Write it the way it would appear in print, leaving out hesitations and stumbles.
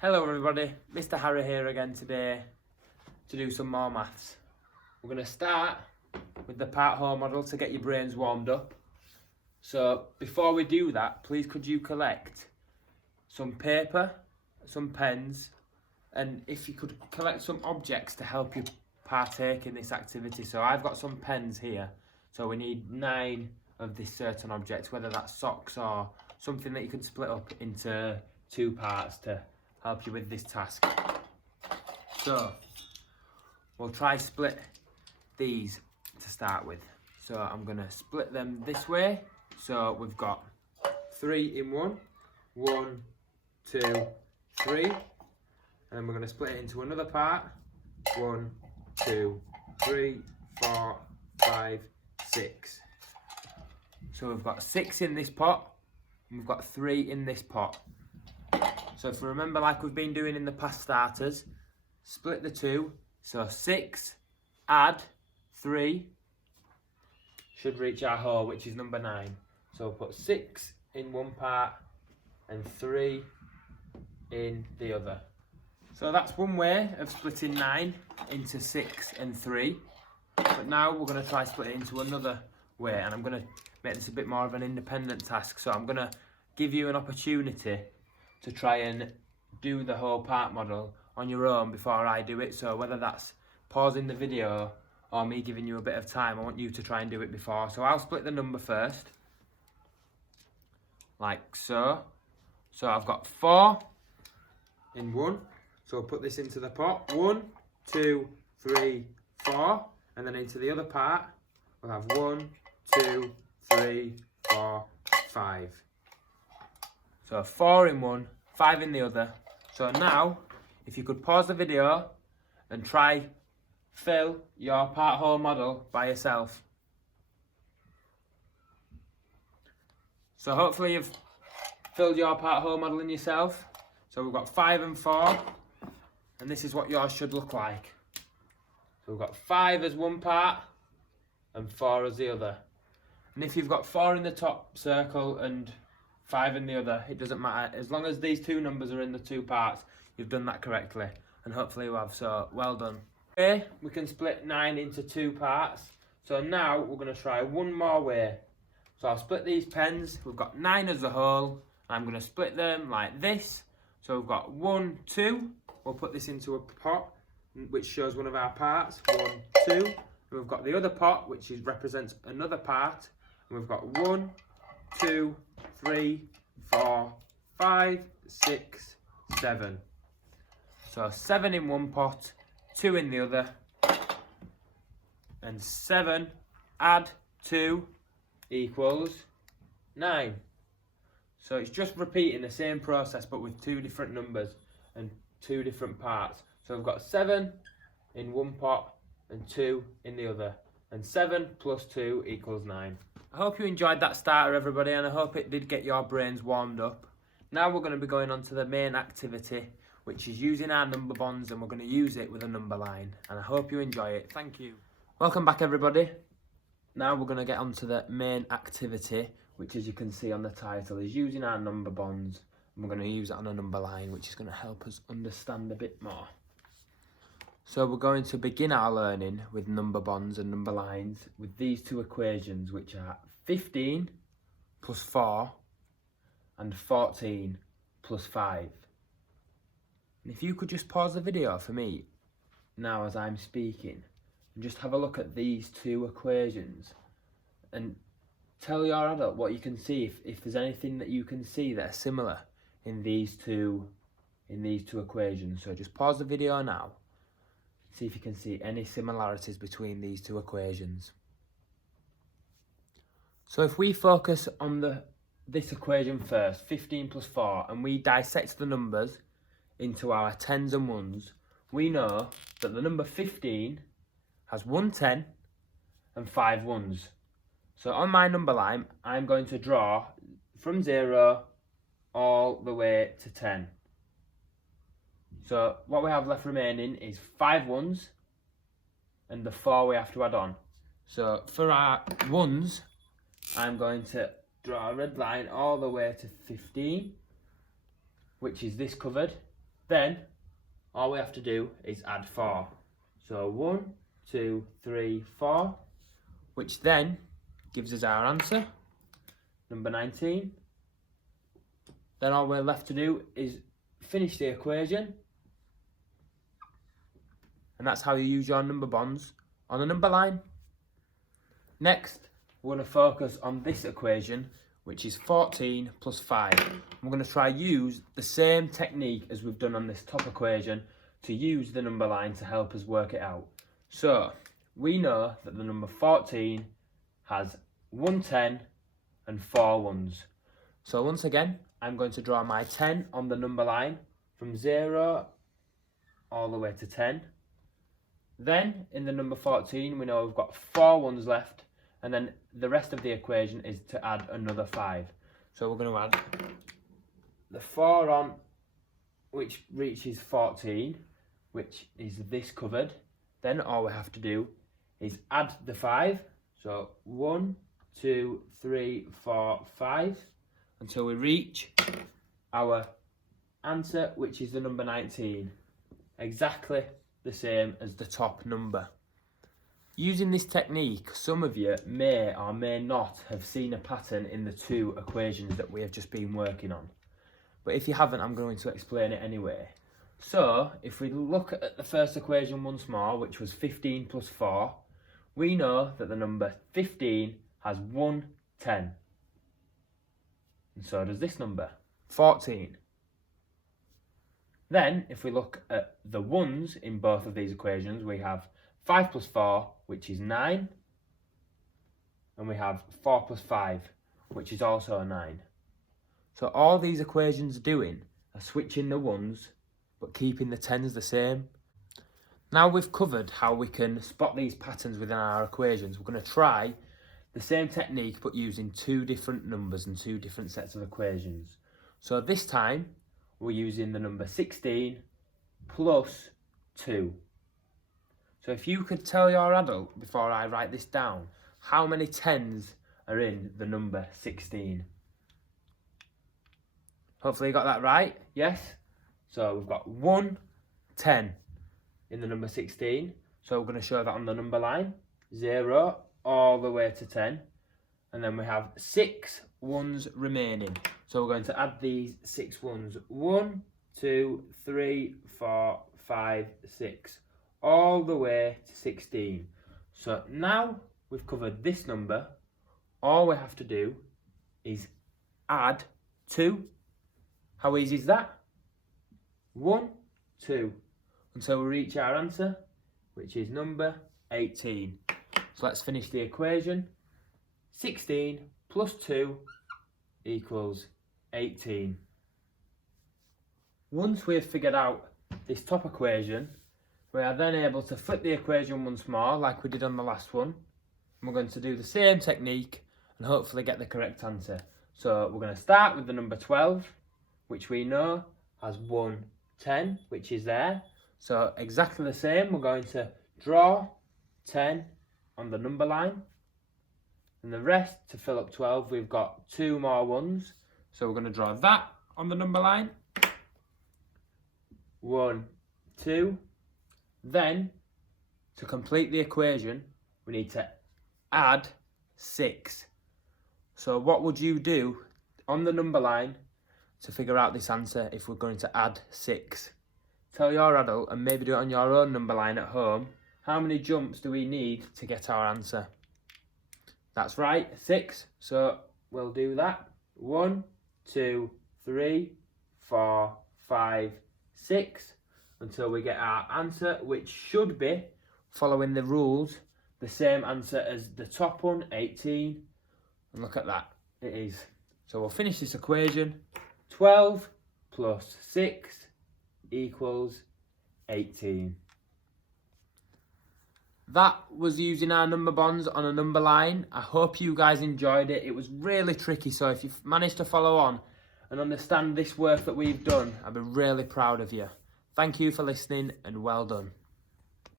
Hello everybody, Mr. Harry here again today to do some more maths. We're going to start with the part whole model to get your brains warmed up. So before we do that, please could you collect some paper, some pens, and if you could collect some objects to help you partake in this activity. So I've got some pens here, so we need 9 of this certain object, whether that's socks or something that you can split up into 2 parts to help you with this task. So we'll try split these to start with. So I'm going to split them this way. So we've got 3 in 1, 1, 2, 3, and then we're going to split it into another part. 1, 2, 3, 4, 5, 6. So we've got 6 in this pot, and we've got 3 in this pot. So if we remember, like we've been doing in the past starters, split the 2. So 6 add 3 should reach our whole, which is number 9. So we'll put 6 in one part and 3 in the other. So that's one way of splitting 9 into 6 and 3. But now we're going to try split it into another way, and I'm going to make this a bit more of an independent task. So I'm going to give you an opportunity to try and do the whole part model on your own before I do it. So whether that's pausing the video or me giving you a bit of time, I want you to try and do it before. So I'll split the number first, like so. So I've got 4 in 1. So I'll put this into the pot. 1, 2, 3, 4. And then into the other part, we'll have 1, 2, 3, 4, 5. So 4 in 1, 5 in the other. So now, if you could pause the video and try fill your part whole model by yourself. So hopefully you've filled your part whole model in yourself. So we've got 5 and 4, and this is what yours should look like. So we've got 5 as one part and 4 as the other. And if you've got 4 in the top circle and 5 in the other, it doesn't matter. As long as these 2 numbers are in the 2 parts, you've done that correctly. And hopefully you have, so well done. Okay, we can split 9 into 2 parts. So now we're going to try one more way. So I'll split these pens. We've got 9 as a whole. I'm going to split them like this. So we've got 1, 2. We'll put this into a pot, which shows one of our parts. 1, 2. And we've got the other pot, which represents another part. And we've got 1, 2, 3, 4, 5, 6, 7. So 7 in one pot, 2 in the other, and 7 add 2 equals 9. So it's just repeating the same process but with 2 different numbers and 2 different parts. So we've got 7 in one pot and 2 in the other, and 7 plus 2 equals 9. I hope you enjoyed that starter, everybody, and I hope it did get your brains warmed up. Now we're going to be going on to the main activity, which is using our number bonds, and we're going to use it with a number line. And I hope you enjoy it. Thank you. Welcome back, everybody. Now we're going to get on to the main activity, which, as you can see on the title, is using our number bonds. And we're going to use it on a number line, which is going to help us understand a bit more. So we're going to begin our learning with number bonds and number lines with these 2 equations, which are 15 plus 4 and 14 plus 5. And if you could just pause the video for me now as I'm speaking and just have a look at these 2 equations and tell your adult what you can see, if there's anything that you can see that are similar in these two equations. So just pause the video now. See if you can see any similarities between these 2 equations. So if we focus on this equation first, 15 plus 4, and we dissect the numbers into our 10s and 1s, we know that the number 15 has 1 10 and 5 1s. So on my number line, I'm going to draw from 0 all the way to 10. So what we have left remaining is 5 1s and the 4 we have to add on. So for our 1s, I'm going to draw a red line all the way to 15, which is this covered. Then all we have to do is add 4. So 1, 2, 3, 4, which then gives us our answer, number 19. Then all we're left to do is finish the equation. And that's how you use your number bonds on a number line. Next, we're going to focus on this equation, which is 14 plus 5. We're going to try use the same technique as we've done on this top equation to use the number line to help us work it out. So, we know that the number 14 has 1 10 and 4 ones. So once again, I'm going to draw my 10 on the number line from 0 all the way to 10. Then in the number 14, we know we've got 4 ones left, and then the rest of the equation is to add another 5. So we're going to add the 4 on, which reaches 14, which is this covered. Then all we have to do is add the 5. So 1, 2, 3, 4, 5, until we reach our answer, which is the number 19. Exactly the same as the top number. Using this technique, some of you may or may not have seen a pattern in the 2 equations that we have just been working on. But if you haven't, I'm going to explain it anyway. So, if we look at the first equation once more, which was 15 plus 4, we know that the number 15 has 1 10. And so does this number, 14. Then, if we look at the ones in both of these equations, we have 5 plus 4, which is 9. And we have 4 plus 5, which is also 9. So all these equations are doing are switching the ones, but keeping the 10s the same. Now we've covered how we can spot these patterns within our equations, we're going to try the same technique but using 2 different numbers and 2 different sets of equations. So this time we're using the number 16 plus 2. So if you could tell your adult before I write this down, how many 10s are in the number 16? Hopefully you got that right, yes? So we've got 1 10 in the number 16. So we're going to show that on the number line, 0 all the way to 10. And then we have 6 ones remaining. So we're going to add these 6 ones. 1, 2, 3, 4, 5, 6. All the way to 16. So now we've covered this number. All we have to do is add 2. How easy is that? 1, 2. Until we reach our answer, which is number 18. So let's finish the equation. 16 plus 2 equals 18. Once we've figured out this top equation, we are then able to flip the equation once more, like we did on the last one. And we're going to do the same technique and hopefully get the correct answer. So we're going to start with the number 12, which we know has 1 10, which is there. So exactly the same, we're going to draw 10 on the number line. And the rest, to fill up 12, we've got 2 more ones. So we're going to draw that on the number line. 1, 2. Then, to complete the equation, we need to add 6. So what would you do on the number line to figure out this answer if we're going to add 6? Tell your adult, and maybe do it on your own number line at home, how many jumps do we need to get our answer? That's right, 6. So we'll do that. 1, 2, 3, 4, 5, 6, until we get our answer, which should be, following the rules, the same answer as the top one, 18. And look at that, it is. So we'll finish this equation. 12 plus 6 equals 18. That was using our number bonds on a number line. I hope you guys enjoyed it. It was really tricky, so if you've managed to follow on and understand this work that we've done, I'd be really proud of you. Thank you for listening and well done.